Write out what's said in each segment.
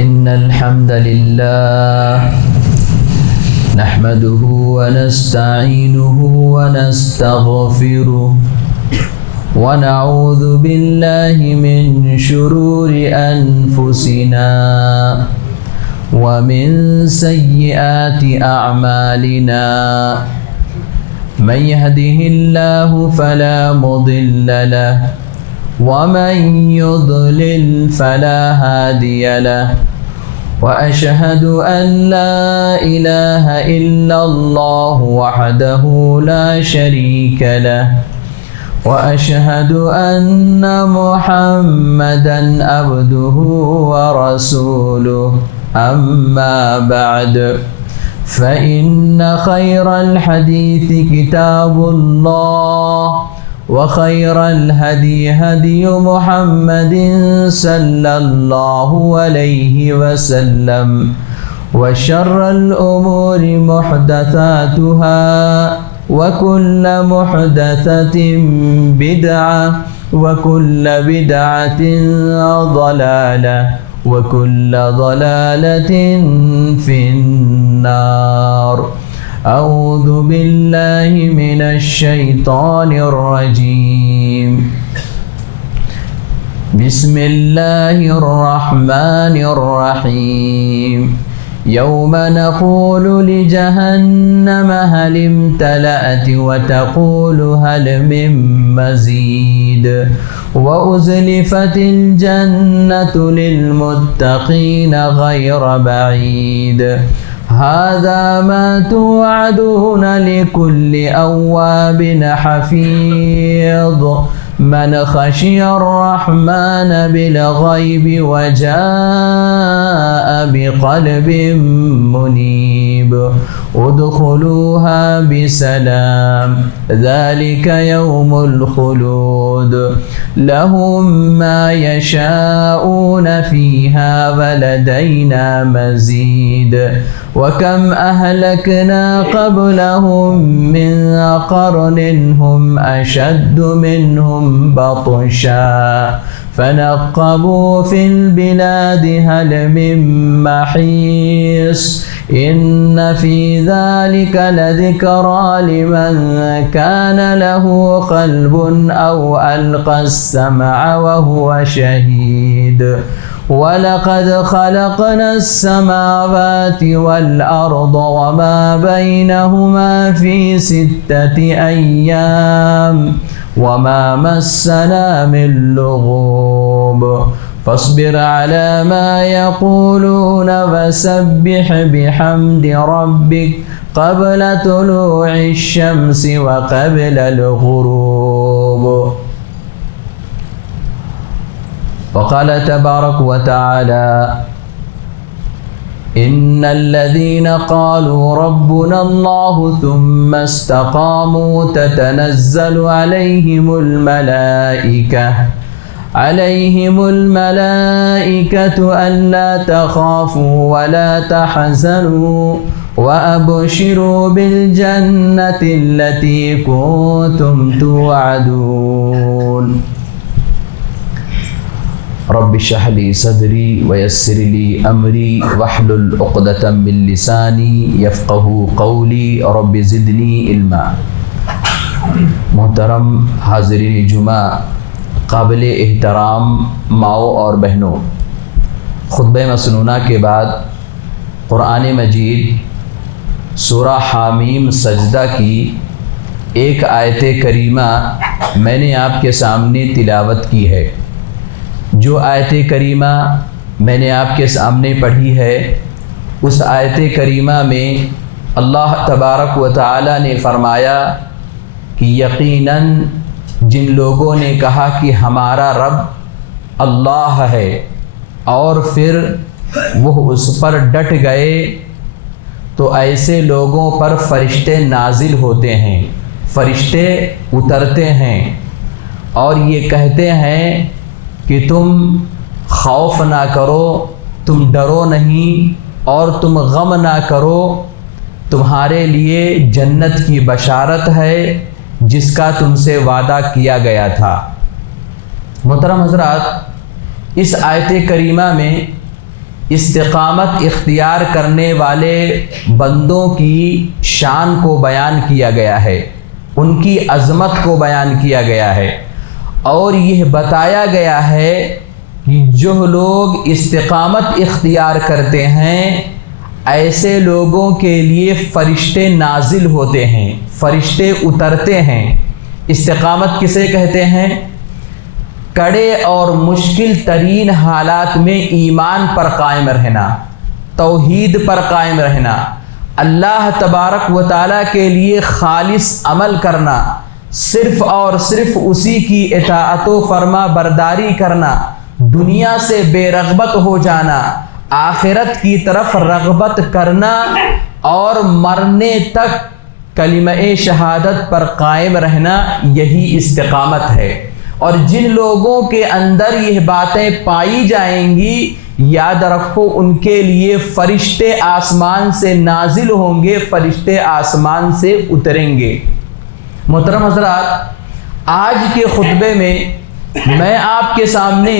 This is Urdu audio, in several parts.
إن الحمد لله نحمده ونستعينه ونستغفره ونعوذ بالله من شرور أنفسنا ومن سيئات أعمالنا من يهده الله فلا مضل له ومن يضلل فلا هادي له وأشهد أن لا إله إلا الله وحده لا شريك له وأشهد أن محمدا عبده ورسوله أما بعد فإن خير الحديث كتاب الله وخير الهدي هدي محمد صلى الله عليه وسلم وشر الأمور محدثاتها وكل محدثة بدعة وكل بدعة ضلالة وكل ضلالة في النار. أعوذ بالله من الشيطان الرجيم. بسم الله الرحمن الرحيم. يوم نقول لجهنم هل امتلأت وتقول هل من مزيد وأزلفت الجنة للمتقين غير بعيد هذا ما توعدون لكل أواب حفيظ من خشي الرحمن بالغيب وجاء بقلب منيب ادخلوها بسلام ذلك يوم الخلود لهم ما يشاءون فيها ولدينا مزيد وكم أهلكنا قبلهم من قرن هم أشد منهم بطشا فنقبوا في البلاد هل من محيص إن في ذلك لذكرى لمن كان له قلب أو ألقى السمع وهو شهيد ولقد خلقنا السماوات والأرض وما بينهما في 6 أيام وما مسنا من لغوب فاصبر على ما يقولون وسبح بحمد ربك قبل طلوع الشمس وقبل الغروب. وقال تبارك وتعالى إن الذين قالوا ربنا الله ثم استقاموا تتنزل عليهم الملائكة ألا تخافوا ولا تحزنوا وأبشروا بالجنة التي كنتم توعدون. رب اشرح لي صدري ويسر لي أمري واحلل عقدة من لساني يفقهوا قولي رب زدني علما. محترم حاضرین جمعہ، قابل احترام ماؤں اور بہنوں، خطبہ مسنونہ کے بعد قرآن مجید سورہ حامیم سجدہ کی ایک آیت کریمہ میں نے آپ کے سامنے تلاوت کی ہے۔ جو آیت کریمہ میں نے آپ کے سامنے پڑھی ہے، اس آیت کریمہ میں اللہ تبارک و تعالی نے فرمایا کہ یقیناً جن لوگوں نے کہا کہ ہمارا رب اللہ ہے اور پھر وہ اس پر ڈٹ گئے، تو ایسے لوگوں پر فرشتے نازل ہوتے ہیں، فرشتے اترتے ہیں اور یہ کہتے ہیں کہ تم خوف نہ کرو، تم ڈرو نہیں اور تم غم نہ کرو، تمہارے لیے جنت کی بشارت ہے جس کا تم سے وعدہ کیا گیا تھا۔ محترم حضرات، اس آیت کریمہ میں استقامت اختیار کرنے والے بندوں کی شان کو بیان کیا گیا ہے، ان کی عظمت کو بیان کیا گیا ہے، اور یہ بتایا گیا ہے کہ جو لوگ استقامت اختیار کرتے ہیں ایسے لوگوں کے لیے فرشتے نازل ہوتے ہیں، فرشتے اترتے ہیں۔ استقامت کسے کہتے ہیں؟ کڑے اور مشکل ترین حالات میں ایمان پر قائم رہنا، توحید پر قائم رہنا، اللہ تبارک و تعالیٰ کے لیے خالص عمل کرنا، صرف اور صرف اسی کی اطاعت و فرما برداری کرنا، دنیا سے بے رغبت ہو جانا، آخرت کی طرف رغبت کرنا، اور مرنے تک کلمہ شہادت پر قائم رہنا، یہی استقامت ہے۔ اور جن لوگوں کے اندر یہ باتیں پائی جائیں گی، یاد رکھو ان کے لیے فرشتے آسمان سے نازل ہوں گے، فرشتے آسمان سے اتریں گے۔ محترم حضرات، آج کے خطبے میں آپ کے سامنے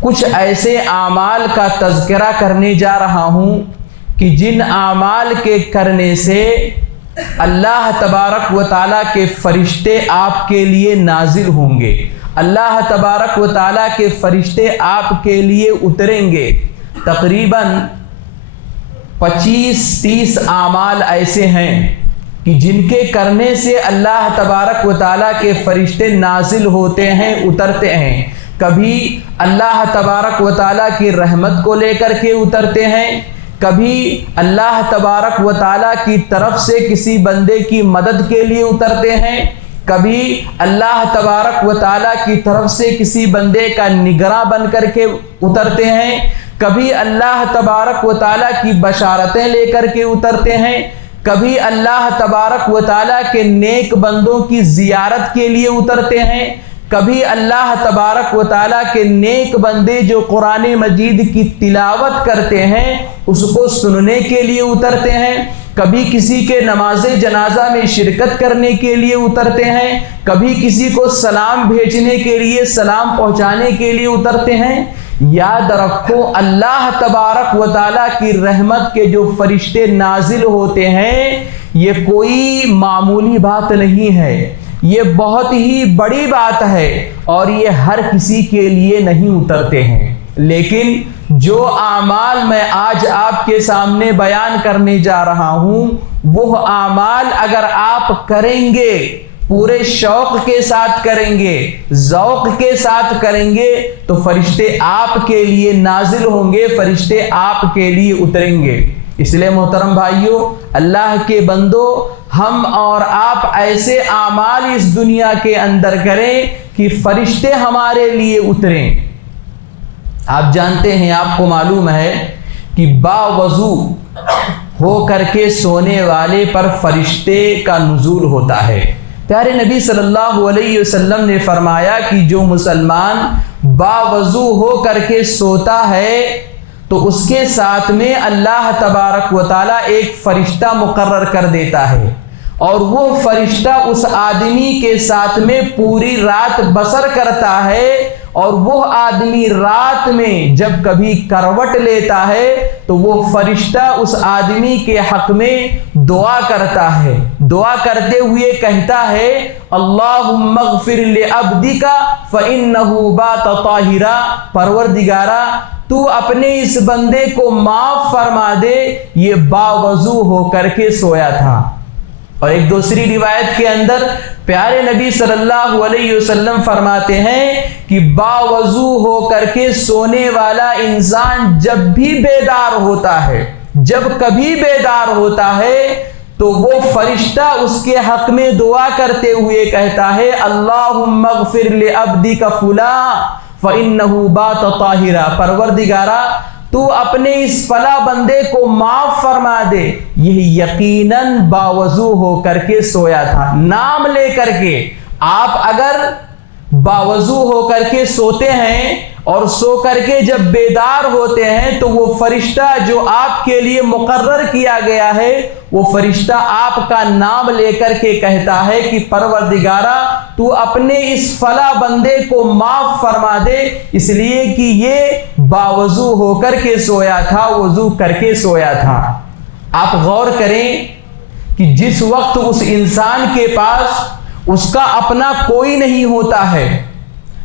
کچھ ایسے اعمال کا تذکرہ کرنے جا رہا ہوں کہ جن اعمال کے کرنے سے اللہ تبارک و تعالیٰ کے فرشتے آپ کے لیے نازل ہوں گے، اللہ تبارک و تعالیٰ کے فرشتے آپ کے لیے اتریں گے۔ تقریباً 25-30 اعمال ایسے ہیں کہ جن کے کرنے سے اللہ تبارک و تعالیٰ کے فرشتے نازل ہوتے ہیں، اترتے ہیں۔ کبھی اللہ تبارک و تعالیٰ کی رحمت کو لے کر کے اترتے ہیں، کبھی اللہ تبارک و تعالیٰ کی طرف سے کسی بندے کی مدد کے لیے اترتے ہیں، کبھی اللہ تبارک و تعالیٰ کی طرف سے کسی بندے کا نگراں بن کر کے اترتے ہیں، کبھی اللہ تبارک و تعالیٰ کی بشارتیں لے کر کے اترتے ہیں، کبھی اللہ تبارک و تعالیٰ کے نیک بندوں کی زیارت کے لیے اترتے ہیں، کبھی اللہ تبارک و تعالیٰ کے نیک بندے جو قرآن مجید کی تلاوت کرتے ہیں اس کو سننے کے لیے اترتے ہیں، کبھی کسی کے نماز جنازہ میں شرکت کرنے کے لیے اترتے ہیں، کبھی کسی کو سلام بھیجنے کے لیے، سلام پہنچانے کے لیے اترتے ہیں۔ یاد رکھو اللہ تبارک و تعالیٰ کی رحمت کے جو فرشتے نازل ہوتے ہیں یہ کوئی معمولی بات نہیں ہے، یہ بہت ہی بڑی بات ہے، اور یہ ہر کسی کے لیے نہیں اترتے ہیں۔ لیکن جو اعمال میں آج آپ کے سامنے بیان کرنے جا رہا ہوں وہ اعمال اگر آپ کریں گے، پورے شوق کے ساتھ کریں گے، ذوق کے ساتھ کریں گے، تو فرشتے آپ کے لیے نازل ہوں گے، فرشتے آپ کے لیے اتریں گے۔ اس لیے محترم بھائیوں، اللہ کے بندو، ہم اور آپ ایسے اعمال اس دنیا کے اندر کریں کہ فرشتے ہمارے لیے اتریں۔ آپ جانتے ہیں، آپ کو معلوم ہے کہ باوضو ہو کر کے سونے والے پر فرشتے کا نزول ہوتا ہے۔ پیارے نبی صلی اللہ علیہ وسلم نے فرمایا کہ جو مسلمان باوضو ہو کر کے سوتا ہے تو اس کے ساتھ میں اللہ تبارک و تعالیٰ ایک فرشتہ مقرر کر دیتا ہے، اور وہ فرشتہ اس آدمی کے ساتھ میں پوری رات بسر کرتا ہے، اور وہ آدمی رات میں جب کبھی کروٹ لیتا ہے تو وہ فرشتہ اس آدمی کے حق میں دعا کرتا ہے، دعا کرتے ہوئے کہتا ہے اللہم اغفر لعبدک فإنہ بات طاہرا، پروردگارا تو اپنے اس بندے کو معاف فرما دے، یہ باوضو ہو کر کے سویا تھا۔ اور ایک دوسری روایت کے اندر پیارے نبی صلی اللہ علیہ وسلم فرماتے ہیں کہ باوضو ہو کر کے سونے والا انسان جب بھی بیدار ہوتا ہے، جب کبھی بیدار ہوتا ہے تو وہ فرشتہ اس کے حق میں دعا کرتے ہوئے کہتا ہے اللہم اغفر لعبدک فلاں فإنہ بات طاہرا، پروردگارا تو اپنے اس فلاں بندے کو معاف فرما دے، یہ یقیناً باوضو ہو کر کے سویا تھا۔ نام لے کر کے آپ اگر باوضو ہو کر کے سوتے ہیں اور سو کر کے جب بیدار ہوتے ہیں تو وہ فرشتہ جو آپ کے لیے مقرر کیا گیا ہے وہ فرشتہ آپ کا نام لے کر کے کہتا ہے کہ پروردگارا تو اپنے اس فلاں بندے کو معاف فرما دے، اس لیے کہ یہ باوضو ہو کر کے سویا تھا، وضو کر کے سویا تھا۔ آپ غور کریں کہ جس وقت اس انسان کے پاس اس کا اپنا کوئی نہیں ہوتا ہے،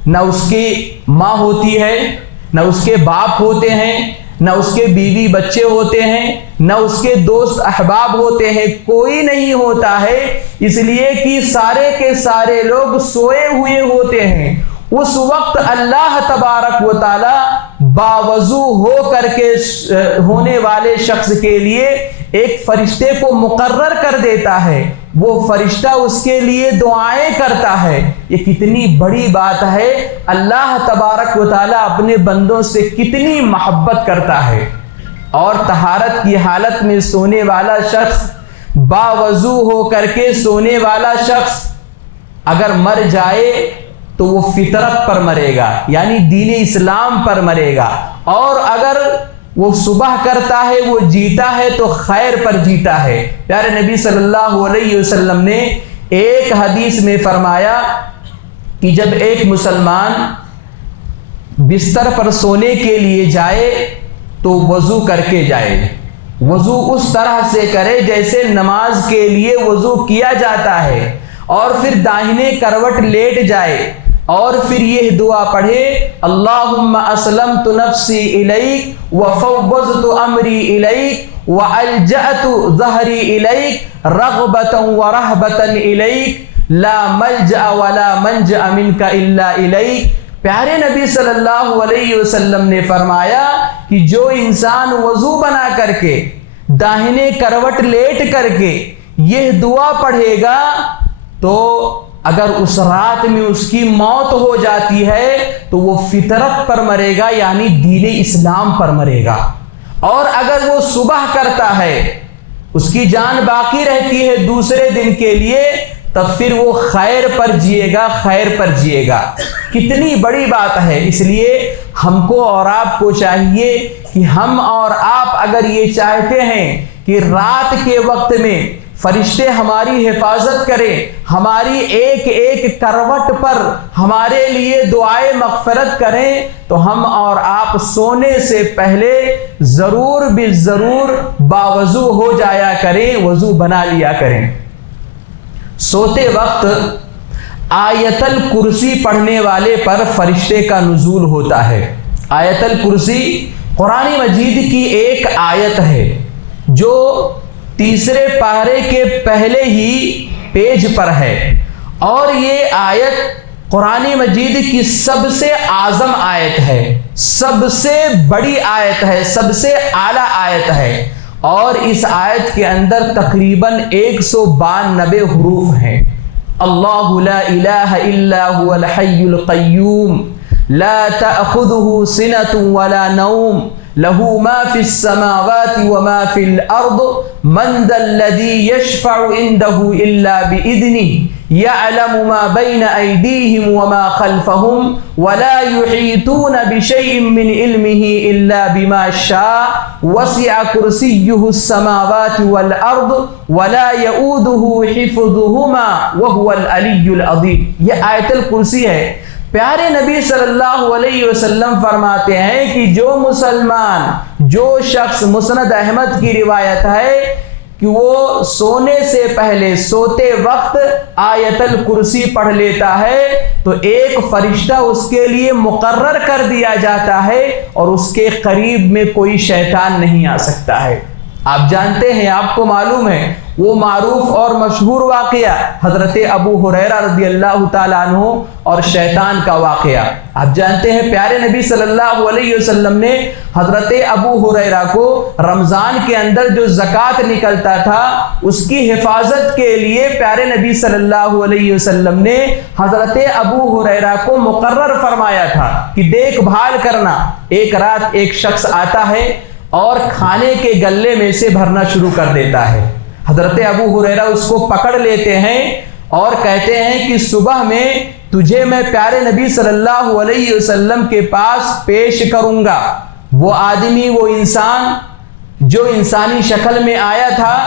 نہ اس کی ماں ہوتی ہے، نہ اس کے باپ ہوتے ہیں، نہ اس کے بیوی بچے ہوتے ہیں، نہ اس کے دوست احباب ہوتے ہیں، کوئی نہیں ہوتا ہے، اس لیے کہ سارے کے سارے لوگ سوئے ہوئے ہوتے ہیں۔ اس وقت اللہ تبارک و تعالی باوضو ہو کر کے ہونے والے شخص کے لیے ایک فرشتے کو مقرر کر دیتا ہے، وہ فرشتہ اس کے لیے دعائیں کرتا ہے۔ یہ کتنی بڑی بات ہے، اللہ تبارک و تعالی اپنے بندوں سے کتنی محبت کرتا ہے۔ اور طہارت کی حالت میں سونے والا شخص، باوضو ہو کر کے سونے والا شخص اگر مر جائے تو وہ فطرت پر مرے گا، یعنی دین اسلام پر مرے گا، اور اگر وہ صبح کرتا ہے، وہ جیتا ہے تو خیر پر جیتا ہے۔ پیارے نبی صلی اللہ علیہ وسلم نے ایک حدیث میں فرمایا کہ جب ایک مسلمان بستر پر سونے کے لیے جائے تو وضو کر کے جائے، وضو اس طرح سے کرے جیسے نماز کے لیے وضو کیا جاتا ہے، اور پھر داہنے کروٹ لیٹ جائے اور پھر یہ دعا پڑھے، اللہم اسلمت نفسی الیک وفوضت امری الیک والجأت ظہری الیک رغبتا ورہبتا الیک لا ملجأ ولا منجأ منک الا الیک۔ پیارے نبی صلی اللہ علیہ وسلم نے فرمایا کہ جو انسان وضو بنا کر کے داہنے کروٹ لیٹ کر کے یہ دعا پڑھے گا تو اگر اس رات میں اس کی موت ہو جاتی ہے تو وہ فطرت پر مرے گا، یعنی دین اسلام پر مرے گا، اور اگر وہ صبح کرتا ہے، اس کی جان باقی رہتی ہے دوسرے دن کے لیے، تب پھر وہ خیر پر جیے گا، خیر پر جیے گا۔ کتنی بڑی بات ہے، اس لیے ہم کو اور آپ کو چاہیے کہ ہم اور آپ اگر یہ چاہتے ہیں کہ رات کے وقت میں فرشتے ہماری حفاظت کریں، ہماری ایک ایک کروٹ پر ہمارے لیے دعائے مغفرت کریں، تو ہم اور آپ سونے سے پہلے ضرور بھی ضرور باوضو ہو جایا کریں، وضو بنا لیا کریں۔ سوتے وقت آیت الکرسی پڑھنے والے پر فرشتے کا نزول ہوتا ہے۔ آیت الکرسی قرآن مجید کی ایک آیت ہے جو تیسرے پارے کے پہلے ہی پیج پر ہے، اور یہ آیت قرآن مجید کی سب سے اعظم آیت ہے، سب سے بڑی آیت ہے، سب سے اعلیٰ آیت ہے، اور اس آیت کے اندر تقریباً 192 حروف ہیں۔ اللہ لا الہ الا هو الحی القیوم لا تأخذه سنة ولا نوم له ما في السماوات وما في الأرض من ذا الذي يشفع عنده إلا بإذنه يعلم ما بين أيديهم وما خلفهم ولا يحيطون بشيء من علمه إلا بما شاء وسع كرسيه السماوات والأرض ولا يؤوده حفظهما وهو العلي العظيم۔ یہ آیت الکرسی ہے۔ پیارے نبی صلی اللہ علیہ وسلم فرماتے ہیں کہ جو مسلمان، جو شخص، مسند احمد کی روایت ہے کہ وہ سونے سے پہلے سوتے وقت آیت الکرسی پڑھ لیتا ہے تو ایک فرشتہ اس کے لیے مقرر کر دیا جاتا ہے اور اس کے قریب میں کوئی شیطان نہیں آ سکتا ہے۔ آپ جانتے ہیں، آپ کو معلوم ہے وہ معروف اور مشہور واقعہ حضرت ابو ہریرہ رضی اللہ تعالیٰ عنہ اور شیطان کا واقعہ۔ آپ جانتے ہیں پیارے نبی صلی اللہ علیہ وسلم نے حضرت ابو ہریرہ کو رمضان کے اندر جو زکوٰۃ نکلتا تھا اس کی حفاظت کے لیے پیارے نبی صلی اللہ علیہ وسلم نے حضرت ابو ہریرہ کو مقرر فرمایا تھا کہ دیکھ بھال کرنا۔ ایک رات ایک شخص آتا ہے اور کھانے کے گلے میں سے بھرنا شروع کر دیتا ہے۔ حضرت ابو ہریرہ اس کو پکڑ لیتے ہیں اور کہتے ہیں کہ صبح میں تجھے میں پیارے نبی صلی اللہ علیہ وسلم کے پاس پیش کروں گا۔ وہ آدمی، وہ انسان جو انسانی شکل میں آیا تھا،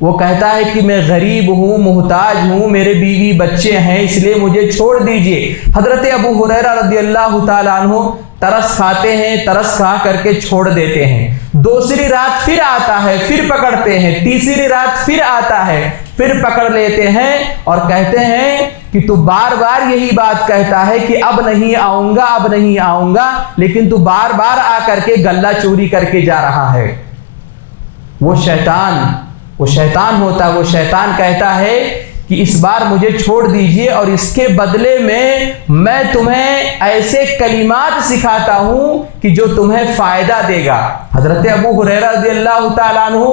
وہ کہتا ہے کہ میں غریب ہوں، محتاج ہوں، میرے بیوی بچے ہیں، اس لیے مجھے چھوڑ دیجئے۔ حضرت ابو ہریرہ رضی اللہ تعالیٰ عنہ ترس کھاتے ہیں، ترس کھا کر کے چھوڑ دیتے ہیں۔ دوسری رات پھر آتا ہے، پھر پکڑتے ہیں، تیسری رات پھر آتا ہے، پھر پکڑ لیتے ہیں اور کہتے ہیں کہ تو بار بار یہی بات کہتا ہے کہ اب نہیں آؤں گا، اب نہیں آؤں گا، لیکن تو بار بار آ کر کے غلہ چوری کر کے جا رہا ہے۔ وہ شیطان ہوتا ہے، وہ شیطان کہتا ہے کہ اس بار مجھے چھوڑ دیجئے اور اس کے بدلے میں تمہیں ایسے کلمات سکھاتا ہوں کہ جو تمہیں فائدہ دے گا۔ حضرت ابو ہریرہ رضی اللہ تعالیٰ عنہ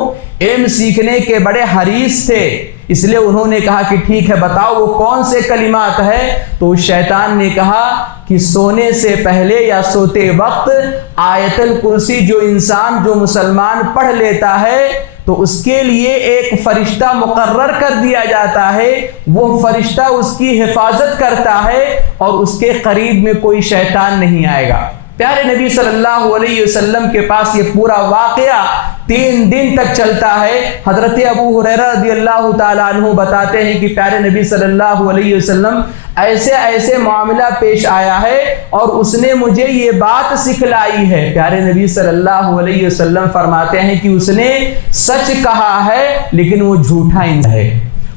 علم سیکھنے کے بڑے حریص تھے، اس لیے انہوں نے کہا کہ ٹھیک ہے بتاؤ وہ کون سے کلمات ہے؟ تو شیطان نے کہا کہ سونے سے پہلے یا سوتے وقت آیت الکرسی جو انسان، جو مسلمان پڑھ لیتا ہے تو اس کے لیے ایک فرشتہ مقرر کر دیا جاتا ہے، وہ فرشتہ اس کی حفاظت کرتا ہے اور اس کے قریب میں کوئی شیطان نہیں آئے گا۔ پیارے نبی صلی اللہ علیہ وسلم کے پاس یہ پورا واقعہ 3 دن تک چلتا ہے۔ حضرت ابو ہریرہ رضی اللہ تعالیٰ عنہ بتاتے ہیں کہ پیارے نبی صلی اللہ علیہ وسلم ایسے معاملہ پیش آیا ہے اور اس نے مجھے یہ بات سکھلائی ہے۔ پیارے نبی صلی اللہ علیہ وسلم فرماتے ہیں کہ اس نے سچ کہا ہے لیکن وہ جھوٹا انسان ہے،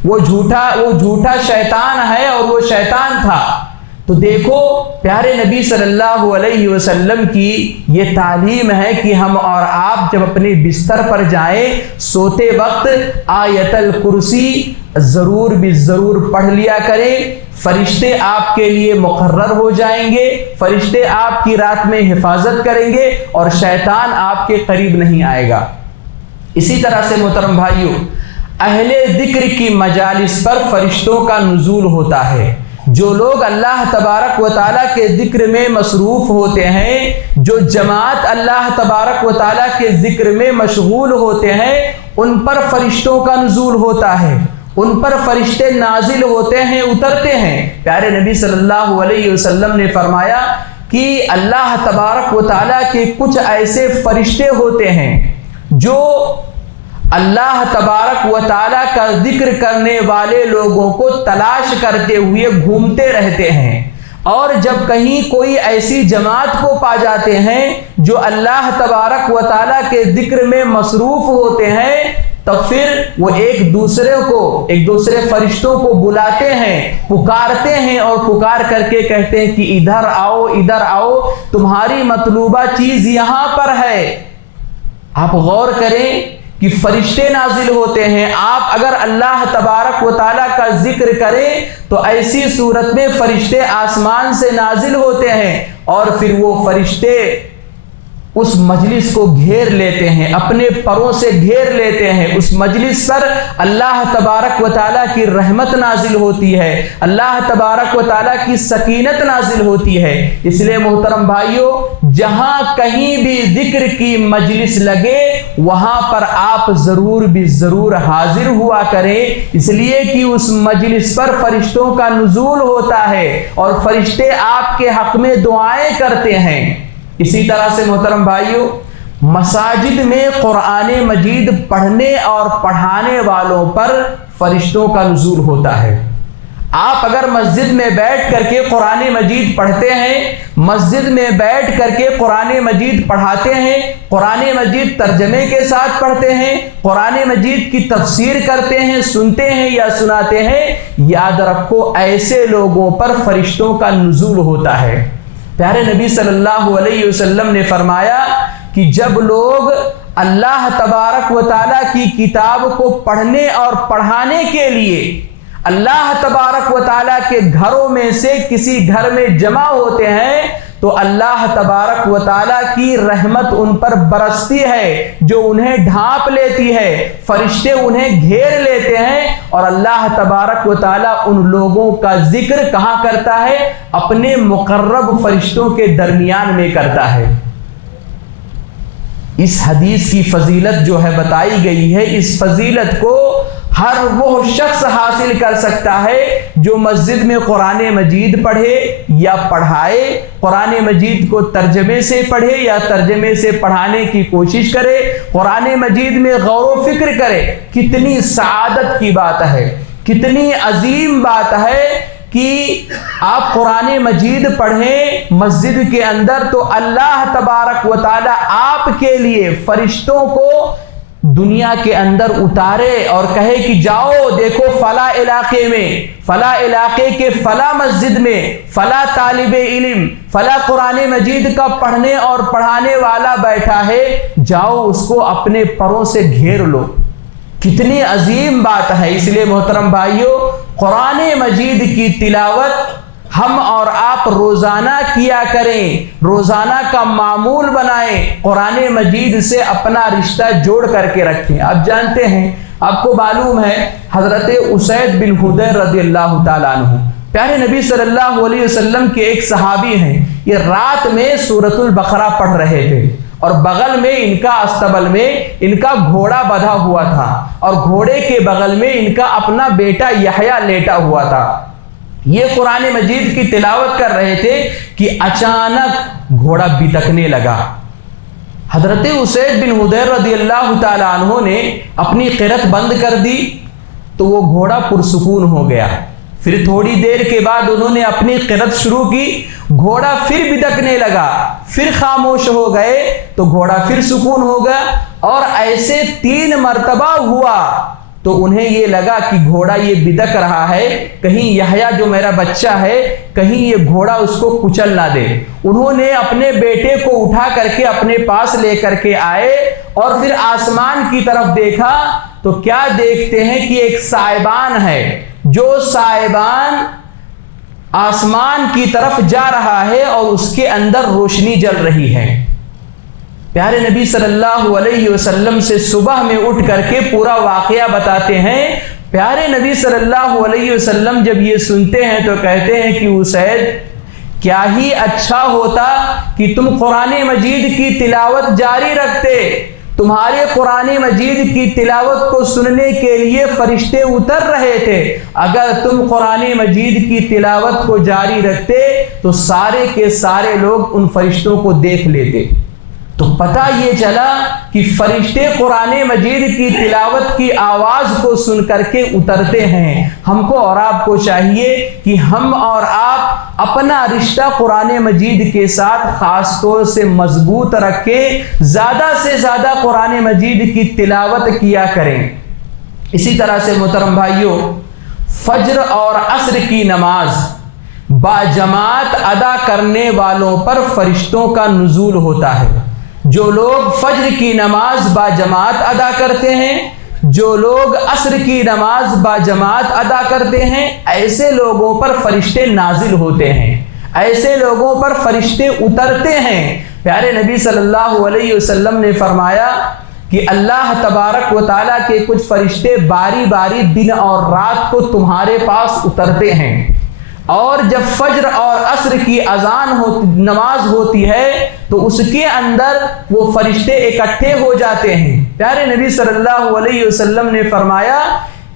وہ جھوٹا شیطان ہے اور وہ شیطان تھا۔ تو دیکھو پیارے نبی صلی اللہ علیہ وسلم کی یہ تعلیم ہے کہ ہم اور آپ جب اپنے بستر پر جائیں سوتے وقت آیت الکرسی ضرور بھی ضرور پڑھ لیا کریں۔ فرشتے آپ کے لیے مقرر ہو جائیں گے، فرشتے آپ کی رات میں حفاظت کریں گے اور شیطان آپ کے قریب نہیں آئے گا۔ اسی طرح سے محترم بھائیوں، اہل ذکر کی مجالس پر فرشتوں کا نزول ہوتا ہے۔ جو لوگ اللہ تبارک و تعالیٰ کے ذکر میں مصروف ہوتے ہیں، جو جماعت اللہ تبارک و تعالیٰ کے ذکر میں مشغول ہوتے ہیں، ان پر فرشتوں کا نزول ہوتا ہے، ان پر فرشتے نازل ہوتے ہیں، اترتے ہیں۔ پیارے نبی صلی اللہ علیہ وسلم نے فرمایا کہ اللہ تبارک و تعالیٰ کے کچھ ایسے فرشتے ہوتے ہیں جو اللہ تبارک و تعالیٰ کا ذکر کرنے والے لوگوں کو تلاش کرتے ہوئے گھومتے رہتے ہیں، اور جب کہیں کوئی ایسی جماعت کو پا جاتے ہیں جو اللہ تبارک و تعالیٰ کے ذکر میں مصروف ہوتے ہیں تو پھر وہ ایک دوسرے فرشتوں کو بلاتے ہیں، پکارتے ہیں اور پکار کر کے کہتے ہیں کہ ادھر آؤ، ادھر آؤ، تمہاری مطلوبہ چیز یہاں پر ہے۔ آپ غور کریں کہ فرشتے نازل ہوتے ہیں۔ آپ اگر اللہ تبارک و تعالیٰ کا ذکر کریں تو ایسی صورت میں فرشتے آسمان سے نازل ہوتے ہیں اور پھر وہ فرشتے اس مجلس کو گھیر لیتے ہیں، اپنے پروں سے گھیر لیتے ہیں۔ اس مجلس پر اللہ تبارک و تعالیٰ کی رحمت نازل ہوتی ہے، اللہ تبارک و تعالیٰ کی سکینت نازل ہوتی ہے۔ اس لیے محترم بھائیوں، جہاں کہیں بھی ذکر کی مجلس لگے وہاں پر آپ ضرور بھی ضرور حاضر ہوا کریں، اس لیے کہ اس مجلس پر فرشتوں کا نزول ہوتا ہے اور فرشتے آپ کے حق میں دعائیں کرتے ہیں۔ اسی طرح سے محترم بھائیوں، مساجد میں قرآن مجید پڑھنے اور پڑھانے والوں پر فرشتوں کا نزول ہوتا ہے۔ آپ اگر مسجد میں بیٹھ کر کے قرآن مجید پڑھتے ہیں، مسجد میں بیٹھ کر کے قرآن مجید پڑھاتے ہیں، قرآن مجید ترجمے کے ساتھ پڑھتے ہیں، قرآن مجید کی تفسیر کرتے ہیں، سنتے ہیں یا سناتے ہیں، یاد رکھو ایسے لوگوں پر فرشتوں کا نزول ہوتا ہے۔ پیارے نبی صلی اللہ علیہ وسلم نے فرمایا کہ جب لوگ اللہ تبارک و تعالیٰ کی کتاب کو پڑھنے اور پڑھانے کے لیے اللہ تبارک و تعالیٰ کے گھروں میں سے کسی گھر میں جمع ہوتے ہیں تو اللہ تبارک و تعالیٰ کی رحمت ان پر برستی ہے، جو انہیں ڈھانپ لیتی ہے، فرشتے انہیں گھیر لیتے ہیں اور اللہ تبارک و تعالیٰ ان لوگوں کا ذکر کہاں کرتا ہے؟ اپنے مقرب فرشتوں کے درمیان میں کرتا ہے۔ اس حدیث کی فضیلت جو ہے بتائی گئی ہے، اس فضیلت کو ہر وہ شخص حاصل کر سکتا ہے جو مسجد میں قرآن مجید پڑھے یا پڑھائے، قرآن مجید کو ترجمے سے پڑھے یا ترجمے سے پڑھانے کی کوشش کرے، قرآن مجید میں غور و فکر کرے۔ کتنی سعادت کی بات ہے، کتنی عظیم بات ہے کہ آپ قرآن مجید پڑھیں مسجد کے اندر تو اللہ تبارک و تعالی آپ کے لیے فرشتوں کو دنیا کے اندر اتارے اور کہے کہ جاؤ دیکھو فلاں علاقے میں، فلاں علاقے کے فلاں مسجد میں فلاں طالب علم فلاں قرآن مجید کا پڑھنے اور پڑھانے والا بیٹھا ہے، جاؤ اس کو اپنے پروں سے گھیر لو۔ کتنی عظیم بات ہے۔ اس لیے محترم بھائیوں، قرآن مجید کی تلاوت ہم اور آپ روزانہ کیا کریں، روزانہ کا معمول بنائیں، قرآن مجید سے اپنا رشتہ جوڑ کر کے رکھیں۔ آپ جانتے ہیں، آپ کو معلوم ہے، حضرت اسید بن حضیر رضی اللہ تعالیٰ عنہ پیارے نبی صلی اللہ علیہ وسلم کے ایک صحابی ہیں، یہ رات میں سورۃ البقرہ پڑھ رہے تھے اور بغل میں ان کا استبل میں ان کا گھوڑا بندھا ہوا تھا اور گھوڑے کے بغل میں ان کا اپنا بیٹا یحییٰ لیٹا ہوا تھا۔ یہ قرآن مجید کی تلاوت کر رہے تھے کہ اچانک گھوڑا بتکنے لگا۔ حضرت اسید بن حضیر رضی اللہ تعالی عنہ نے اپنی قرأت بند کر دی تو وہ گھوڑا پرسکون ہو گیا۔ پھر تھوڑی دیر کے بعد انہوں نے اپنی قرأت شروع کی، گھوڑا پھر بتکنے لگا، پھر خاموش ہو گئے تو گھوڑا پھر سکون ہو گیا، اور ایسے 3 مرتبہ ہوا تو انہیں یہ لگا کہ گھوڑا یہ بدک رہا ہے، کہیں یحییٰ جو میرا بچہ ہے کہیں یہ گھوڑا اس کو کچل نہ دے۔ انہوں نے اپنے بیٹے کو اٹھا کر کے اپنے پاس لے کر کے آئے اور پھر آسمان کی طرف دیکھا تو کیا دیکھتے ہیں کہ ایک سائبان ہے، جو سائبان آسمان کی طرف جا رہا ہے اور اس کے اندر روشنی جل رہی ہے۔ پیارے نبی صلی اللہ علیہ وسلم سے صبح میں اٹھ کر کے پورا واقعہ بتاتے ہیں۔ پیارے نبی صلی اللہ علیہ وسلم جب یہ سنتے ہیں تو کہتے ہیں کہ اسید، کیا ہی اچھا ہوتا کہ تم قرآن مجید کی تلاوت جاری رکھتے، تمہارے قرآن مجید کی تلاوت کو سننے کے لیے فرشتے اتر رہے تھے، اگر تم قرآن مجید کی تلاوت کو جاری رکھتے تو سارے کے سارے لوگ ان فرشتوں کو دیکھ لیتے۔ تو پتہ یہ چلا کہ فرشتے قرآن مجید کی تلاوت کی آواز کو سن کر کے اترتے ہیں۔ ہم کو اور آپ کو چاہیے کہ ہم اور آپ اپنا رشتہ قرآن مجید کے ساتھ خاص طور سے مضبوط رکھیں، زیادہ سے زیادہ قرآن مجید کی تلاوت کیا کریں۔ اسی طرح سے محترم بھائیوں، فجر اور عصر کی نماز باجماعت ادا کرنے والوں پر فرشتوں کا نزول ہوتا ہے۔ جو لوگ فجر کی نماز باجماعت ادا کرتے ہیں، جو لوگ عصر کی نماز باجماعت ادا کرتے ہیں، ایسے لوگوں پر فرشتے نازل ہوتے ہیں، ایسے لوگوں پر فرشتے اترتے ہیں۔ پیارے نبی صلی اللہ علیہ وسلم نے فرمایا کہ اللہ تبارک و تعالیٰ کے کچھ فرشتے باری باری دن اور رات کو تمہارے پاس اترتے ہیں، اور جب فجر اور عصر کی نماز ہوتی ہے تو اس کے اندر وہ فرشتے اکٹھے ہو جاتے ہیں۔ پیارے نبی صلی اللہ علیہ وسلم نے فرمایا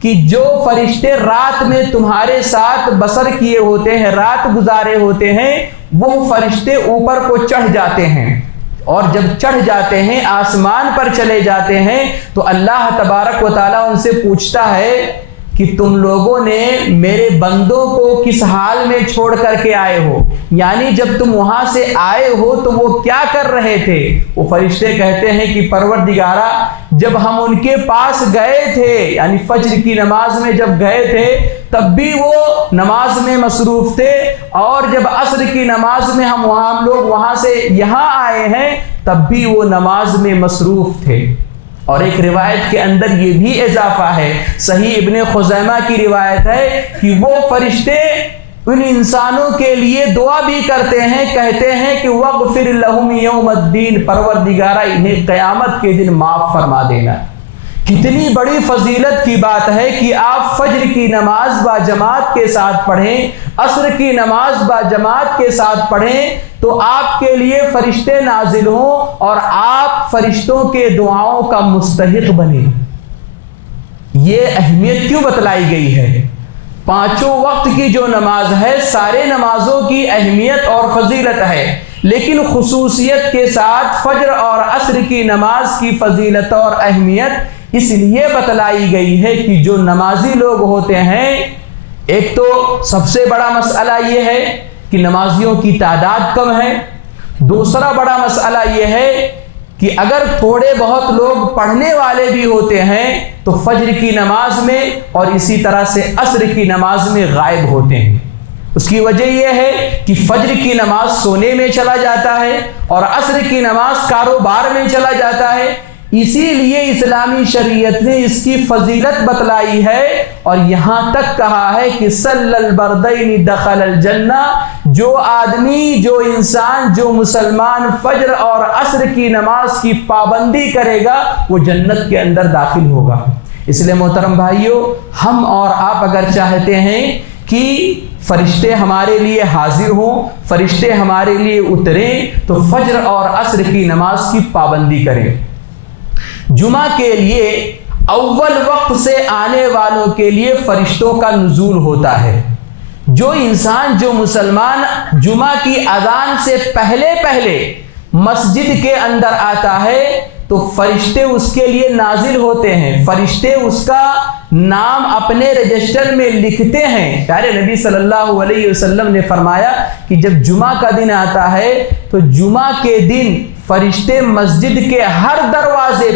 کہ جو فرشتے رات میں تمہارے ساتھ بسر کیے ہوتے ہیں، رات گزارے ہوتے ہیں، وہ فرشتے اوپر کو چڑھ جاتے ہیں، اور جب چڑھ جاتے ہیں آسمان پر چلے جاتے ہیں تو اللہ تبارک و تعالیٰ ان سے پوچھتا ہے کہ تم لوگوں نے میرے بندوں کو کس حال میں چھوڑ کر کے آئے ہو، یعنی جب تم وہاں سے آئے ہو تو وہ کیا کر رہے تھے؟ وہ فرشتے کہتے ہیں کہ پروردگارا، جب ہم ان کے پاس گئے تھے، یعنی فجر کی نماز میں جب گئے تھے تب بھی وہ نماز میں مصروف تھے، اور جب عصر کی نماز میں ہم لوگ وہاں سے یہاں آئے ہیں تب بھی وہ نماز میں مصروف تھے۔ اور ایک روایت کے اندر یہ بھی اضافہ ہے، صحیح ابن خزیمہ کی روایت ہے کہ وہ فرشتے ان انسانوں کے لیے دعا بھی کرتے ہیں، کہتے ہیں کہ وَاغْفِرْ لَهُمْ يَوْمَ الدِّينِ، پروردگارہ انہیں قیامت کے دن معاف فرما دینا۔ کتنی بڑی فضیلت کی بات ہے کہ آپ فجر کی نماز باجماعت کے ساتھ پڑھیں، عصر کی نماز باجماعت کے ساتھ پڑھیں تو آپ کے لیے فرشتے نازل ہوں اور آپ فرشتوں کے دعاؤں کا مستحق بنیں۔ یہ اہمیت کیوں بتلائی گئی ہے؟ پانچوں وقت کی جو نماز ہے سارے نمازوں کی اہمیت اور فضیلت ہے، لیکن خصوصیت کے ساتھ فجر اور عصر کی نماز کی فضیلت اور اہمیت اس لیے بتلائی گئی ہے کہ جو نمازی لوگ ہوتے ہیں، ایک تو سب سے بڑا مسئلہ یہ ہے کہ نمازیوں کی تعداد کم ہے، دوسرا بڑا مسئلہ یہ ہے کہ اگر تھوڑے بہت لوگ پڑھنے والے بھی ہوتے ہیں تو فجر کی نماز میں اور اسی طرح سے عصر کی نماز میں غائب ہوتے ہیں۔ اس کی وجہ یہ ہے کہ فجر کی نماز سونے میں چلا جاتا ہے اور عصر کی نماز کاروبار میں چلا جاتا ہے، اسی لیے اسلامی شریعت نے اس کی فضیلت بتلائی ہے اور یہاں تک کہا ہے کہ صلی البردین دخل الجنہ، جو آدمی، جو انسان، جو مسلمان فجر اور عصر کی نماز کی پابندی کرے گا وہ جنت کے اندر داخل ہوگا۔ اس لیے محترم بھائیوں، ہم اور آپ اگر چاہتے ہیں کہ فرشتے ہمارے لیے حاضر ہوں، فرشتے ہمارے لیے اتریں، تو فجر اور عصر کی نماز کی پابندی کریں۔ جمعہ کے لیے اول وقت سے آنے والوں کے لیے فرشتوں کا نزول ہوتا ہے۔ جو انسان، جو مسلمان جمعہ کی اذان سے پہلے مسجد کے اندر آتا ہے تو فرشتے اس کے لیے نازل ہوتے ہیں، فرشتے اس کا نام اپنے رجسٹر میں لکھتے ہیں۔ پیارے نبی صلی اللہ علیہ وسلم نے فرمایا کہ جب جمعہ کا دن آتا ہے تو جمعہ کے دن فرشتے مسجد کے ہر دروازے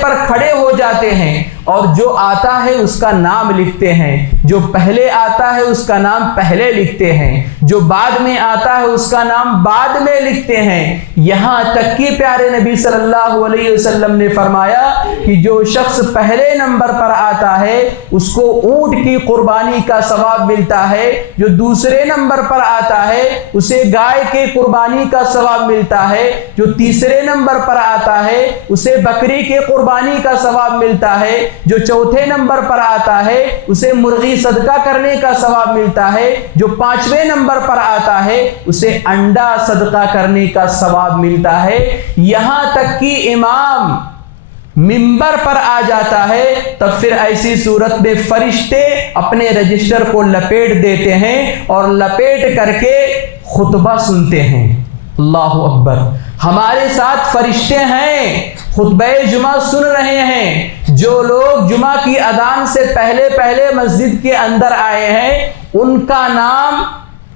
پر کھڑے ہو جاتے ہیں اور جو آتا ہے اس کا نام لکھتے ہیں، جو پہلے آتا ہے اس کا نام پہلے لکھتے ہیں، جو بعد میں آتا ہے اس کا نام بعد میں لکھتے ہیں، یہاں تک کہ پیارے نبی صلی اللہ علیہ وسلم نے فرمایا کہ جو شخص پہلے نمبر پر آتا ہے اس کو اونٹ کی قربانی کا ثواب ملتا ہے، جو دوسرے نمبر پر آتا ہے اسے گائے کے قربانی کا ثواب ملتا ہے، جو تیسرے نمبر پر آتا ہے اسے بکری کے قربانی کا ثواب ملتا ہے، جو چوتھے نمبر پر آتا ہے اسے مرغی صدقہ کرنے کا ثواب ملتا ہے، جو پانچویں نمبر پر آتا ہے اسے انڈا صدقہ کرنے کا ثواب ملتا ہے، یہاں تک کہ امام منبر پر آ جاتا ہے تب پھر ایسی صورت میں فرشتے اپنے رجسٹر کو لپیٹ دیتے ہیں اور لپیٹ کر کے خطبہ سنتے ہیں۔ اللہ اکبر! ہمارے ساتھ فرشتے ہیں، خطبہ جمعہ سن رہے ہیں۔ جو لوگ جمعہ کی اذان سے پہلے مسجد کے اندر آئے ہیں ان کا نام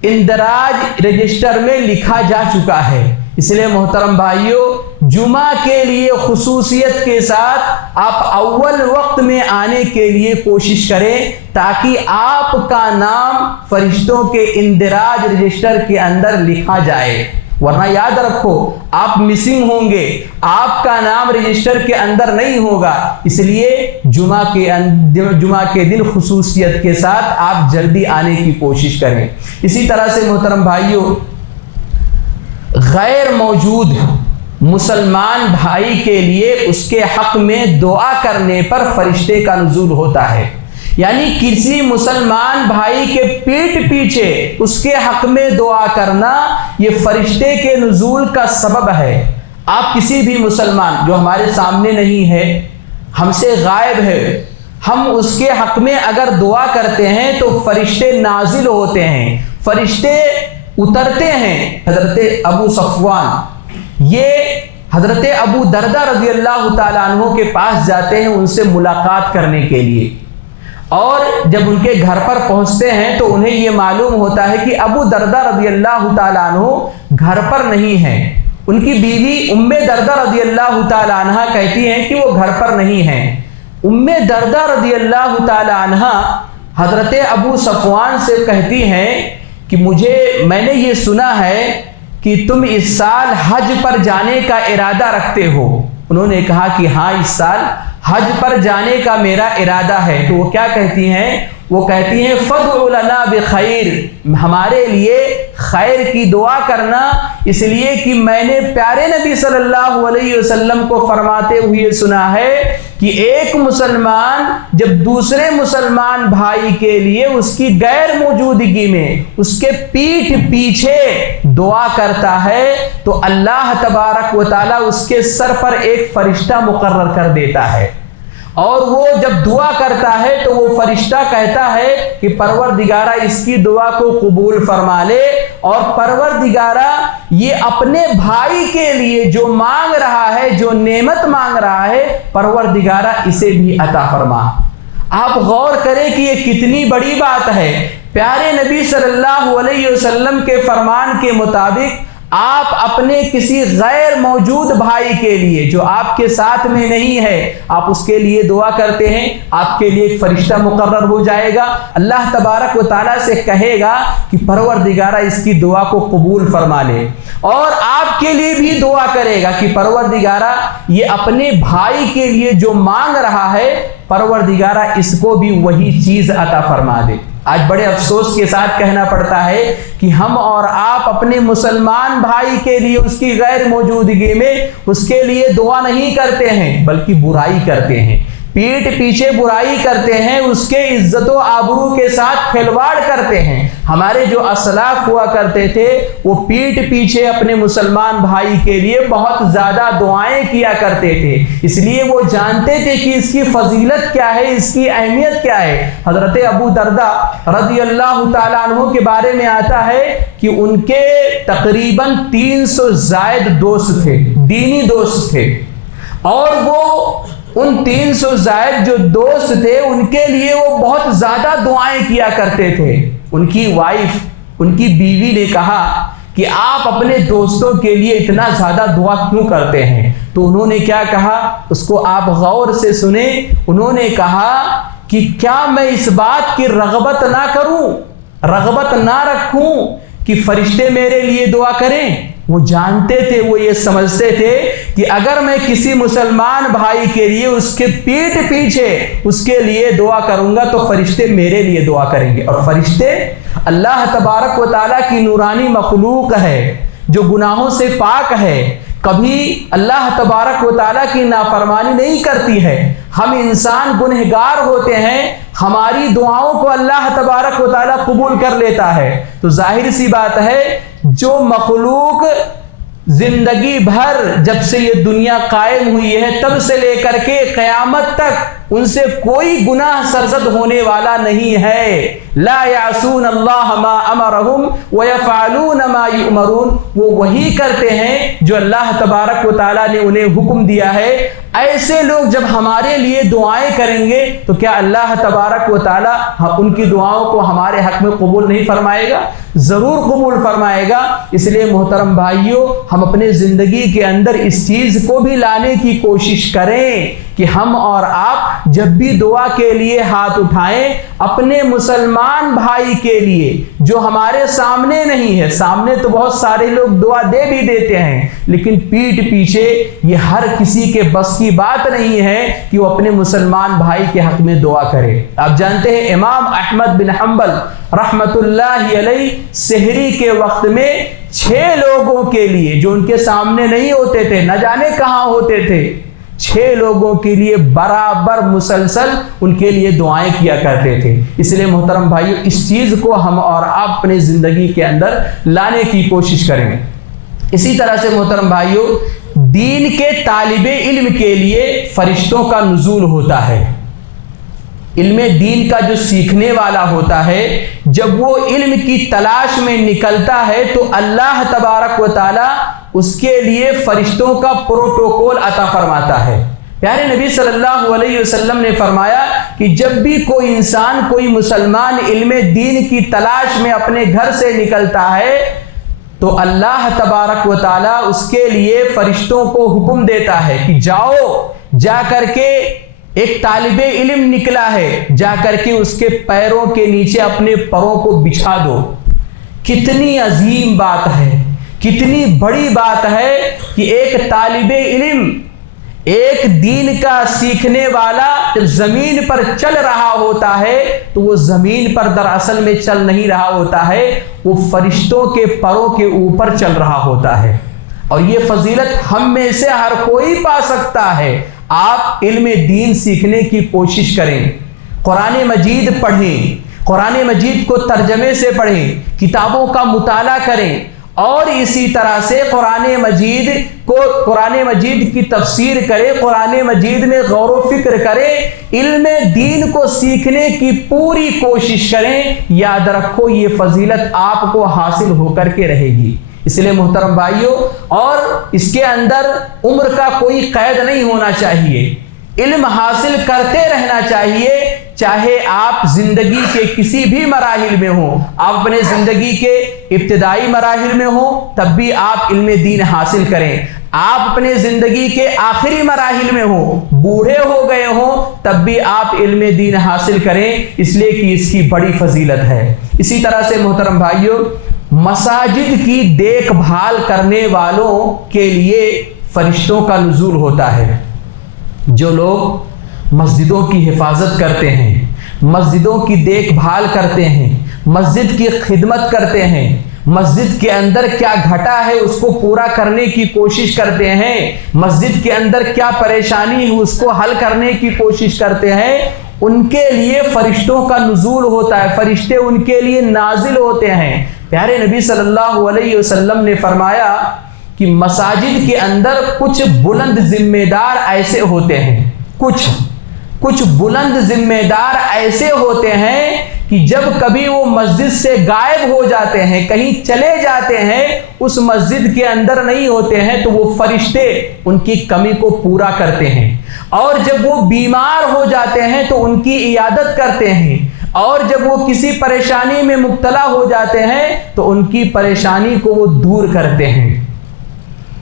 اندراج رجسٹر میں لکھا جا چکا ہے۔ اس لیے محترم بھائیوں، جمعہ کے لیے خصوصیت کے ساتھ آپ اول وقت میں آنے کے لیے کوشش کریں تاکہ آپ کا نام فرشتوں کے اندراج رجسٹر کے اندر لکھا جائے، ورنہ یاد رکھو آپ مسنگ ہوں گے، آپ کا نام رجسٹر کے اندر نہیں ہوگا۔ اس لیے جمعہ کے دن خصوصیت کے ساتھ آپ جلدی آنے کی کوشش کریں۔ اسی طرح سے محترم بھائیوں، غیر موجود مسلمان بھائی کے لیے اس کے حق میں دعا کرنے پر فرشتے کا نزول ہوتا ہے، یعنی کسی مسلمان بھائی کے پیٹھ پیچھے اس کے حق میں دعا کرنا یہ فرشتے کے نزول کا سبب ہے۔ آپ کسی بھی مسلمان جو ہمارے سامنے نہیں ہے، ہم سے غائب ہے، ہم اس کے حق میں اگر دعا کرتے ہیں تو فرشتے نازل ہوتے ہیں، فرشتے اترتے ہیں۔ حضرت ابو صفوان یہ حضرت ابو دردہ رضی اللہ تعالیٰ عنہ کے پاس جاتے ہیں ان سے ملاقات کرنے کے لیے، اور جب ان کے گھر پر پہنچتے ہیں تو انہیں یہ معلوم ہوتا ہے کہ ابو دردہ رضی اللہ تعالیٰ عنہ گھر پر نہیں ہیں۔ ان کی بیوی ام دردہ رضی اللہ تعالیٰ عنہ کہتی ہیں کہ وہ گھر پر نہیں ہیں۔ ام دردہ رضی اللہ تعالیٰ عنہ حضرت ابو صفوان سے کہتی ہیں کہ میں نے یہ سنا ہے کہ تم اس سال حج پر جانے کا ارادہ رکھتے ہو۔ انہوں نے کہا کہ ہاں، اس سال حج پر جانے کا میرا ارادہ ہے۔ تو وہ کیا کہتی ہیں؟ وہ کہتی ہیں فَادْعُ لَنَا بِخَيْرٍ، ہمارے لیے خیر کی دعا کرنا، اس لیے کہ میں نے پیارے نبی صلی اللہ علیہ وسلم کو فرماتے ہوئے سنا ہے کہ ایک مسلمان جب دوسرے مسلمان بھائی کے لیے اس کی غیر موجودگی میں اس کے پیٹھ پیچھے دعا کرتا ہے تو اللہ تبارک و تعالی اس کے سر پر ایک فرشتہ مقرر کر دیتا ہے، اور وہ جب دعا کرتا ہے تو وہ فرشتہ کہتا ہے کہ پروردگارہ اس کی دعا کو قبول فرما لے، اور پروردگارہ یہ اپنے بھائی کے لیے جو مانگ رہا ہے، جو نعمت مانگ رہا ہے، پروردگارہ اسے بھی عطا فرما۔ آپ غور کریں کہ یہ کتنی بڑی بات ہے۔ پیارے نبی صلی اللہ علیہ وسلم کے فرمان کے مطابق آپ اپنے کسی غیر موجود بھائی کے لیے جو آپ کے ساتھ میں نہیں ہے، آپ اس کے لیے دعا کرتے ہیں، آپ کے لیے ایک فرشتہ مقرر ہو جائے گا، اللہ تبارک و تعالیٰ سے کہے گا کہ پروردگارہ اس کی دعا کو قبول فرما لے، اور آپ کے لیے بھی دعا کرے گا کہ پروردگارہ یہ اپنے بھائی کے لیے جو مانگ رہا ہے، پروردگارہ اس کو بھی وہی چیز عطا فرما دے۔ آج بڑے افسوس کے ساتھ کہنا پڑتا ہے کہ ہم اور آپ اپنے مسلمان بھائی کے لیے اس کی غیر موجودگی میں اس کے لیے دعا نہیں کرتے ہیں، بلکہ برائی کرتے ہیں، پیٹھ پیچھے برائی کرتے ہیں، اس کے عزت و آبرو کے ساتھ کھلواڑ کرتے ہیں۔ ہمارے جو اسلاف ہوا کرتے تھے وہ پیٹھ پیچھے اپنے مسلمان بھائی کے لیے بہت زیادہ دعائیں کیا کرتے تھے، اس لیے وہ جانتے تھے کہ اس کی فضیلت کیا ہے، اس کی اہمیت کیا ہے۔ حضرت ابو درداء رضی اللہ تعالیٰ عنہ کے بارے میں آتا ہے کہ ان کے تقریباً 300 زائد دوست تھے، دینی دوست تھے، اور وہ ان 300 زائد جو دوست تھے ان کے لیے وہ بہت زیادہ دعائیں کیا کرتے تھے۔ ان کی وائف، ان کی بیوی نے کہا کہ آپ اپنے دوستوں کے لیے اتنا زیادہ دعا کیوں کرتے ہیں؟ تو انہوں نے کیا کہا، اس کو آپ غور سے سنیں۔ انہوں نے کہا کہ کیا میں اس بات کی رغبت نہ کروں، رغبت نہ رکھوں کہ فرشتے میرے لیے دعا کریں؟ وہ جانتے تھے، وہ یہ سمجھتے تھے کہ اگر میں کسی مسلمان بھائی کے لیے اس کے پیٹھ پیچھے اس کے لیے دعا کروں گا تو فرشتے میرے لیے دعا کریں گے، اور فرشتے اللہ تبارک و تعالیٰ کی نورانی مخلوق ہے جو گناہوں سے پاک ہے، کبھی اللہ تبارک و تعالیٰ کی نافرمانی نہیں کرتی ہے۔ ہم انسان گنہگار ہوتے ہیں، ہماری دعاؤں کو اللہ تبارک و تعالیٰ قبول کر لیتا ہے، تو ظاہر سی بات ہے جو مخلوق زندگی بھر جب سے یہ دنیا قائم ہوئی ہے تب سے لے کر کے قیامت تک ان سے کوئی گناہ سرزد ہونے والا نہیں ہے، لا یعصون اللہ ما امرہم ویفعلون ما یؤمرون، وہ وہی کرتے ہیں جو اللہ تبارک و تعالیٰ نے انہیں حکم دیا ہے۔ ایسے لوگ جب ہمارے لیے دعائیں کریں گے تو کیا اللہ تبارک و تعالیٰ ان کی دعاؤں کو ہمارے حق میں قبول نہیں فرمائے گا؟ ضرور قبول فرمائے گا۔ اس لیے محترم بھائیوں، ہم اپنے زندگی کے اندر اس چیز کو بھی لانے کی کوشش کریں کہ ہم اور آپ جب بھی دعا کے لیے ہاتھ اٹھائیں، اپنے مسلمان بھائی کے لیے جو ہمارے سامنے نہیں ہے، سامنے تو بہت سارے لوگ دعا دے بھی دیتے ہیں، لیکن پیٹھ پیچھے یہ ہر کسی کے بس کی بات نہیں ہے کہ وہ اپنے مسلمان بھائی کے حق میں دعا کرے۔ آپ جانتے ہیں امام احمد بن حنبل رحمت اللہ علیہ سحری کے وقت میں 6 لوگوں کے لیے جو ان کے سامنے نہیں ہوتے تھے، نہ جانے کہاں ہوتے تھے، 6 لوگوں کے لیے برابر مسلسل ان کے لیے دعائیں کیا کرتے تھے۔ اس لیے محترم بھائیو، اس چیز کو ہم اور آپ اپنے زندگی کے اندر لانے کی کوشش کریں۔ اسی طرح سے محترم بھائیو، دین کے طالب علم کے لیے فرشتوں کا نزول ہوتا ہے۔ علم دین کا جو سیکھنے والا ہوتا ہے، جب وہ علم کی تلاش میں نکلتا ہے تو اللہ تبارک و تعالی اس کے لیے فرشتوں کا پروٹوکول عطا فرماتا ہے۔ پیارے نبی صلی اللہ علیہ وسلم نے فرمایا کہ جب بھی کوئی انسان، کوئی مسلمان علم دین کی تلاش میں اپنے گھر سے نکلتا ہے تو اللہ تبارک و تعالی اس کے لیے فرشتوں کو حکم دیتا ہے کہ جاؤ، جا کر کے ایک طالب علم نکلا ہے، جا کر کے اس کے پیروں کے نیچے اپنے پروں کو بچھا دو۔ کتنی عظیم بات ہے، کتنی بڑی بات ہے کہ ایک طالب علم، ایک دین کا سیکھنے والا جب زمین پر چل رہا ہوتا ہے تو وہ زمین پر دراصل میں چل نہیں رہا ہوتا ہے، وہ فرشتوں کے پروں کے اوپر چل رہا ہوتا ہے۔ اور یہ فضیلت ہم میں سے ہر کوئی پا سکتا ہے۔ آپ علم دین سیکھنے کی کوشش کریں، قرآن مجید پڑھیں، قرآن مجید کو ترجمے سے پڑھیں، کتابوں کا مطالعہ کریں، اور اسی طرح سے قرآن مجید کی تفسیر کرے، قرآن مجید میں غور و فکر کرے، علم دین کو سیکھنے کی پوری کوشش کریں، یاد رکھو یہ فضیلت آپ کو حاصل ہو کر کے رہے گی۔ اس لیے محترم بھائیوں، اور اس کے اندر عمر کا کوئی قید نہیں ہونا چاہیے، علم حاصل کرتے رہنا چاہیے، چاہے آپ زندگی کے کسی بھی مراحل میں ہوں، آپ اپنے زندگی کے ابتدائی مراحل میں ہوں تب بھی آپ علم دین حاصل کریں، آپ اپنے زندگی کے آخری مراحل میں ہوں، بوڑھے ہو گئے ہوں تب بھی آپ علم دین حاصل کریں، اس لیے کہ اس کی بڑی فضیلت ہے۔ اسی طرح سے محترم بھائیوں، مساجد کی دیکھ بھال کرنے والوں کے لیے فرشتوں کا نزول ہوتا ہے۔ جو لوگ مسجدوں کی حفاظت کرتے ہیں، مسجدوں کی دیکھ بھال کرتے ہیں، مسجد کی خدمت کرتے ہیں، مسجد کے اندر کیا گھٹا ہے اس کو پورا کرنے کی کوشش کرتے ہیں، مسجد کے اندر کیا پریشانی ہے اس کو حل کرنے کی کوشش کرتے ہیں، ان کے لیے فرشتوں کا نزول ہوتا ہے، فرشتے ان کے لیے نازل ہوتے ہیں۔ پیارے نبی صلی اللہ علیہ وسلم نے فرمایا کہ مساجد کے اندر کچھ بلند ذمہ دار ایسے ہوتے ہیں، کچھ بلند ذمہ دار ایسے ہوتے ہیں کہ جب کبھی وہ مسجد سے غائب ہو جاتے ہیں، کہیں چلے جاتے ہیں، اس مسجد کے اندر نہیں ہوتے ہیں، تو وہ فرشتے ان کی کمی کو پورا کرتے ہیں، اور جب وہ بیمار ہو جاتے ہیں تو ان کی عیادت کرتے ہیں، اور جب وہ کسی پریشانی میں مبتلا ہو جاتے ہیں تو ان کی پریشانی کو وہ دور کرتے ہیں۔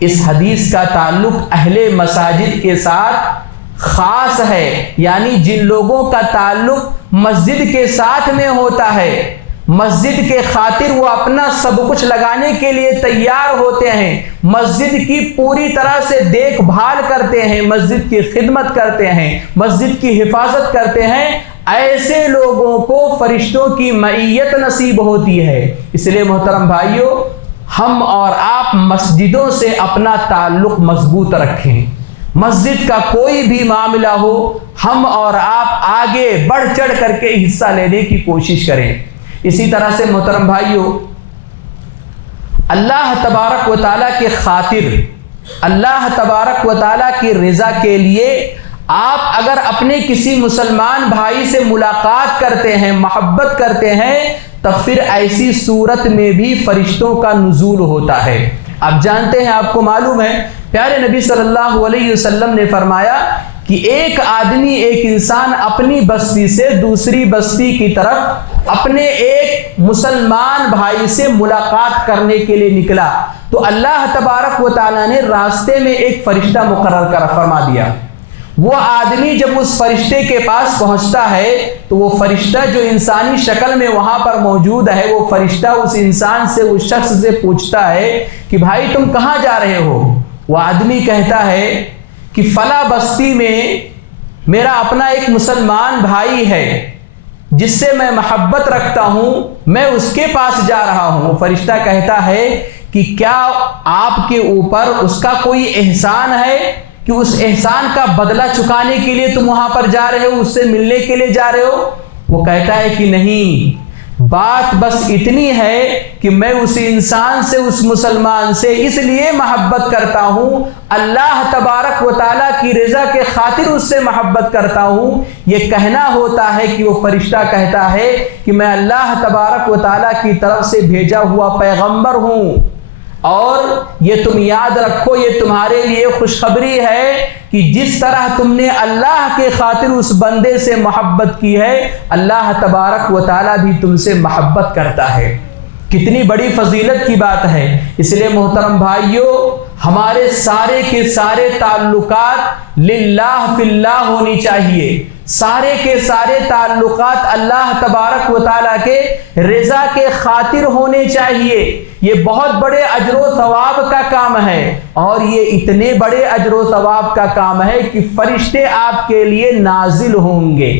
اس حدیث کا تعلق اہل مساجد کے ساتھ خاص ہے، یعنی جن لوگوں کا تعلق مسجد کے ساتھ میں ہوتا ہے، مسجد کے خاطر وہ اپنا سب کچھ لگانے کے لیے تیار ہوتے ہیں، مسجد کی پوری طرح سے دیکھ بھال کرتے ہیں، مسجد کی خدمت کرتے ہیں، مسجد کی حفاظت کرتے ہیں، ایسے لوگوں کو فرشتوں کی معیت نصیب ہوتی ہے۔ اس لیے محترم بھائیوں، ہم اور آپ مسجدوں سے اپنا تعلق مضبوط رکھیں، مسجد کا کوئی بھی معاملہ ہو ہم اور آپ آگے بڑھ چڑھ کر کے حصہ لینے کی کوشش کریں۔ اسی طرح سے محترم بھائیوں، اللہ تبارک و تعالیٰ کے خاطر، اللہ تبارک و تعالیٰ کی رضا کے لیے آپ اگر اپنے کسی مسلمان بھائی سے ملاقات کرتے ہیں، محبت کرتے ہیں، تو پھر ایسی صورت میں بھی فرشتوں کا نزول ہوتا ہے۔ آپ جانتے ہیں، آپ کو معلوم ہے، پیارے نبی صلی اللہ علیہ وسلم نے فرمایا کہ ایک آدمی، ایک انسان اپنی بستی سے دوسری بستی کی طرف اپنے ایک مسلمان بھائی سے ملاقات کرنے کے لیے نکلا، تو اللہ تبارک و تعالیٰ نے راستے میں ایک فرشتہ مقرر فرما دیا۔ وہ آدمی جب اس فرشتے کے پاس پہنچتا ہے تو وہ فرشتہ جو انسانی شکل میں وہاں پر موجود ہے، وہ فرشتہ اس انسان سے، اس شخص سے پوچھتا ہے کہ بھائی تم کہاں جا رہے ہو؟ وہ آدمی کہتا ہے کہ فلاں بستی میں میرا اپنا ایک مسلمان بھائی ہے جس سے میں محبت رکھتا ہوں، میں اس کے پاس جا رہا ہوں۔ وہ فرشتہ کہتا ہے کہ کیا آپ کے اوپر اس کا کوئی احسان ہے کہ اس احسان کا بدلہ چکانے کے لیے تم وہاں پر جا رہے ہو، اس سے ملنے کے لیے جا رہے ہو؟ وہ کہتا ہے کہ نہیں، بات بس اتنی ہے کہ میں اس انسان سے، اس مسلمان سے اس لیے محبت کرتا ہوں، اللہ تبارک و تعالیٰ کی رضا کے خاطر اس سے محبت کرتا ہوں۔ یہ کہنا ہوتا ہے کہ وہ فرشتہ کہتا ہے کہ میں اللہ تبارک و تعالیٰ کی طرف سے بھیجا ہوا پیغمبر ہوں، اور یہ تم یاد رکھو، یہ تمہارے لیے خوشخبری ہے کہ جس طرح تم نے اللہ کے خاطر اس بندے سے محبت کی ہے، اللہ تبارک و تعالیٰ بھی تم سے محبت کرتا ہے۔ کتنی بڑی فضیلت کی بات ہے۔ اس لیے محترم بھائیوں، ہمارے سارے کے سارے تعلقات للہ فی اللہ ہونی چاہیے، سارے کے سارے تعلقات اللہ تبارک و تعالیٰ کے رضا کے خاطر ہونے چاہیے۔ یہ بہت بڑے اجر و ثواب کا کام ہے، اور یہ اتنے بڑے اجر و ثواب کا کام ہے کہ فرشتے آپ کے لیے نازل ہوں گے۔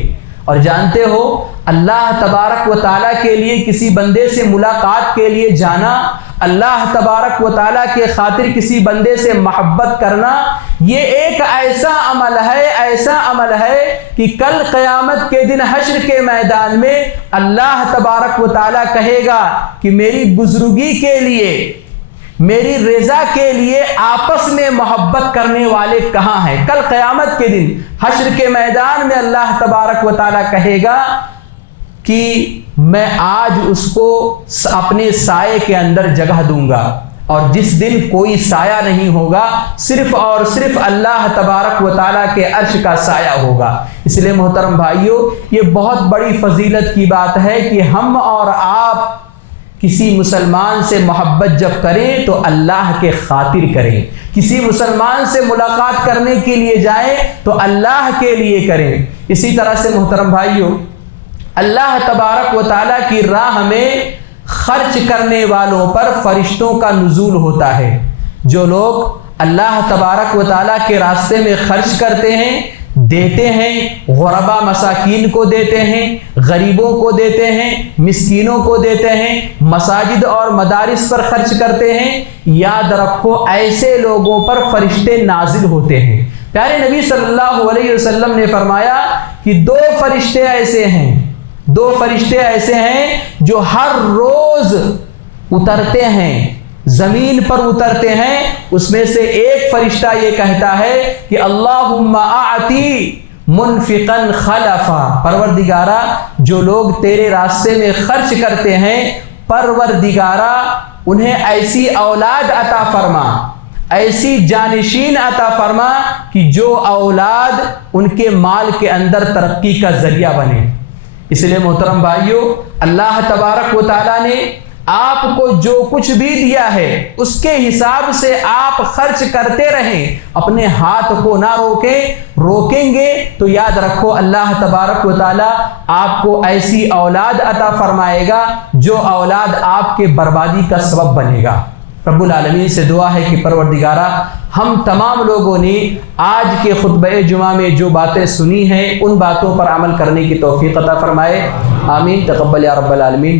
اور جانتے ہو، اللہ تبارک و تعالیٰ کے لیے کسی بندے سے ملاقات کے لیے جانا، اللہ تبارک و تعالیٰ کے خاطر کسی بندے سے محبت کرنا، یہ ایک ایسا عمل ہے کہ کل قیامت کے دن حشر کے میدان میں اللہ تبارک و تعالیٰ کہے گا کہ میری بزرگی کے لیے میری رضا کے لیے آپس میں محبت کرنے والے کہاں ہیں؟ کل قیامت کے دن حشر کے میدان میں اللہ تبارک و تعالیٰ کہے گا کہ میں آج اس کو اپنے سائے کے اندر جگہ دوں گا، اور جس دن کوئی سایہ نہیں ہوگا، صرف اور صرف اللہ تبارک و تعالیٰ کے عرش کا سایہ ہوگا۔ اس لیے محترم بھائیوں، یہ بہت بڑی فضیلت کی بات ہے کہ ہم اور آپ کسی مسلمان سے محبت جب کریں تو اللہ کے خاطر کریں، کسی مسلمان سے ملاقات کرنے کے لیے جائیں تو اللہ کے لیے کریں۔ اسی طرح سے محترم بھائیوں، اللہ تبارک و تعالیٰ کی راہ میں خرچ کرنے والوں پر فرشتوں کا نزول ہوتا ہے۔ جو لوگ اللہ تبارک و تعالیٰ کے راستے میں خرچ کرتے ہیں، دیتے ہیں، غربا مساکین کو دیتے ہیں، غریبوں کو دیتے ہیں، مسکینوں کو دیتے ہیں، مساجد اور مدارس پر خرچ کرتے ہیں، یاد رکھو ایسے لوگوں پر فرشتے نازل ہوتے ہیں۔ پیارے نبی صلی اللہ علیہ وسلم نے فرمایا کہ دو فرشتے ایسے ہیں جو ہر روز اترتے ہیں، زمین پر اترتے ہیں۔ اس میں سے ایک فرشتہ یہ کہتا ہے کہ اللہم اعطی منفقا خلفا، پروردگارا جو لوگ تیرے راستے میں خرچ کرتے ہیں، پروردگارا انہیں ایسی اولاد عطا فرما، ایسی جانشین عطا فرما کہ جو اولاد ان کے مال کے اندر ترقی کا ذریعہ بنے۔ اس لیے محترم بھائیوں، اللہ تبارک و تعالیٰ نے آپ کو جو کچھ بھی دیا ہے اس کے حساب سے آپ خرچ کرتے رہیں، اپنے ہاتھ کو نہ روکیں گے تو یاد رکھو اللہ تبارک و تعالیٰ آپ کو ایسی اولاد عطا فرمائے گا جو اولاد آپ کے بربادی کا سبب بنے گا۔ رب العالمین سے دعا ہے کہ پروردگارا ہم تمام لوگوں نے آج کے خطبہ جمعہ میں جو باتیں سنی ہیں ان باتوں پر عمل کرنے کی توفیق عطا فرمائے۔ آمین، تقبل یا رب العالمین۔